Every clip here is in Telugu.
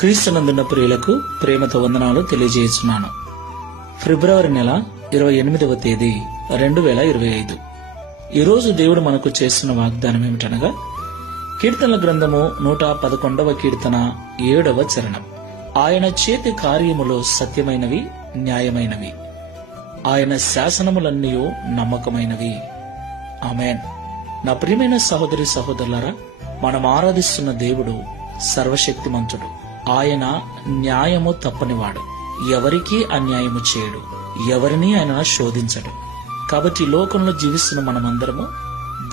క్రీస్తునందున్న ప్రియులకు ప్రేమతో వందనాలు తెలియజేస్తున్నాను. ఫిబ్రవరి నెల 28వ తేదీ 2025. ఈరోజు దేవుడు మనకు చేస్తున్న వాగ్దానం ఏమిటనగా, కీర్తనల గ్రంథము 111వ కీర్తన 7వ చరణం. ఆయన చేతి కార్యములు సత్యమైనవి, న్యాయమైనవి, ఆయన శాసనములన్నీ నమ్మకమైనవి. ఆమేన్. నా ప్రియమైన సహోదరి సహోదరులారా, మనం ఆరాధిస్తున్న దేవుడు సర్వశక్తిమంతుడు. ఆయన న్యాయము తప్పనివాడు, ఎవరికీ అన్యాయము చేయడు, ఎవరిని ఆయన శోధించడు. కాబట్టి లోకంలో జీవిస్తున్న మనమందరము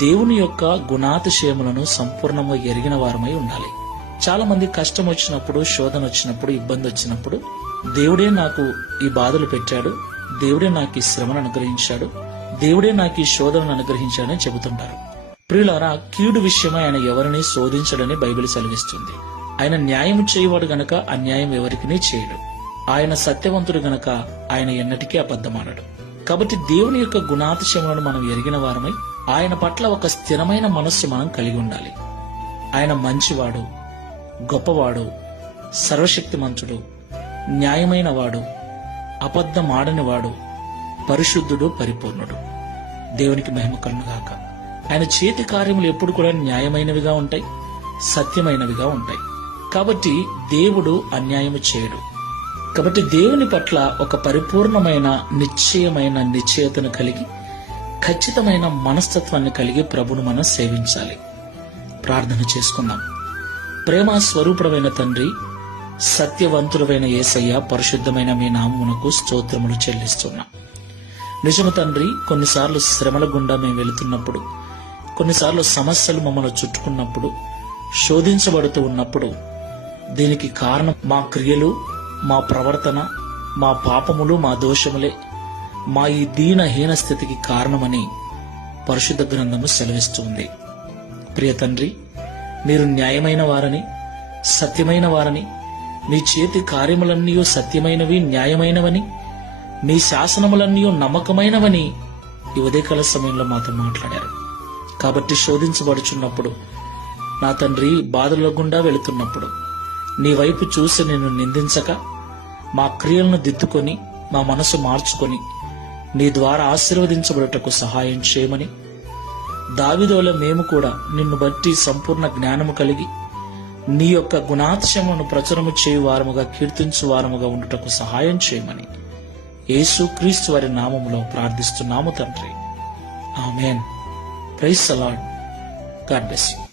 దేవుని యొక్క గుణాతిశయములను సంపూర్ణంగా ఎరిగిన వారమై ఉండాలి. చాలా మంది కష్టం వచ్చినప్పుడు, శోధన వచ్చినప్పుడు, ఇబ్బంది వచ్చినప్పుడు దేవుడే నాకు ఈ బాధలు పెట్టాడు, దేవుడే నాకు ఈ శ్రమను అనుగ్రహించాడు, దేవుడే నాకు ఈ శోధనను అనుగ్రహించాడని చెబుతుంటారు. ప్రియులారా, కీడు విషయమై ఆయన ఎవరిని శోధించడని బైబిల్ సెలవిస్తుంది. ఆయన న్యాయం చేయవాడు గనక అన్యాయం ఎవరికినీ చేయడు. ఆయన సత్యవంతుడు గనక ఆయన ఎన్నటికీ అబద్ధమాడడు. కాబట్టి దేవుని యొక్క గుణాతిశయములను మనం ఎరిగిన వారమై ఆయన పట్ల ఒక స్థిరమైన మనస్సు మనం కలిగి ఉండాలి. ఆయన మంచివాడు, గొప్పవాడు, సర్వశక్తిమంతుడు, న్యాయమైన వాడు, అబద్ధమాడని వాడు, పరిశుద్ధుడు, పరిపూర్ణుడు. దేవునికి మహిమ కలుగుగాక. ఆయన చేతి కార్యములు ఎప్పుడు కూడా న్యాయమైనవిగా ఉంటాయి, సత్యమైనవిగా ఉంటాయి. కాబట్టి దేవుడు అన్యాయము చేయడు. కాబట్టి దేవుని పట్ల ఒక పరిపూర్ణమైన నిశ్చయతను కలిగి, ఖచ్చితమైన మనస్తత్వాన్ని కలిగి ప్రభును మనం సేవించాలి. ప్రార్థన చేసుకుందాం. ప్రేమ స్వరూపుడమైన తండ్రి, సత్యవంతుడైన యేసయ్య, పరిశుద్ధమైన మీ నామమునకు స్తోత్రములు చెల్లిస్తున్నాం. నిజము తండ్రి, కొన్నిసార్లు శ్రమల గుండా మేము వెళుతున్నప్పుడు, కొన్నిసార్లు సమస్యలు మమ్మల్ని చుట్టుకున్నప్పుడు, శోధించబడుతూ ఉన్నప్పుడు దీనికి కారణం మా క్రియలు, మా ప్రవర్తన, మా పాపములు, మా దోషములే మా ఈ దీనహీన స్థితికి కారణమని పరిశుద్ధ గ్రంథము సెలవిస్తుంది. ప్రియ తండ్రి, మీరు న్యాయమైన వారని, సత్యమైన వారని, మీ చేతి కార్యములన్నీ సత్యమైనవి, న్యాయమైనవని, మీ శాసనములన్నీ నమ్మకమైనవని ఈ ఉదయకాల సమయంలో మాతో మాట్లాడారు. కాబట్టి శోధించబడుచున్నప్పుడు, నా తండ్రి, బాధల గుండా వెళుతున్నప్పుడు నీ వైపు చూసి నిన్ను నిందించక, మా క్రియలను దిద్దుకొని, మా మనసు మార్చుకొని నీ ద్వారా ఆశీర్వదించబడుటకు సహాయం చేయమని, దావీదువలె మేము కూడా నిన్ను బట్టి సంపూర్ణ జ్ఞానము కలిగి నీ యొక్క గుణాతిశయములను ప్రచురము చేయు వారముగా, కీర్తించు వారముగా ఉండుటకు సహాయం చేయమని యేసు క్రీస్తు వారి నామములో ప్రార్థిస్తున్నాము తండ్రి. Amen. Praise the Lord. God bless you.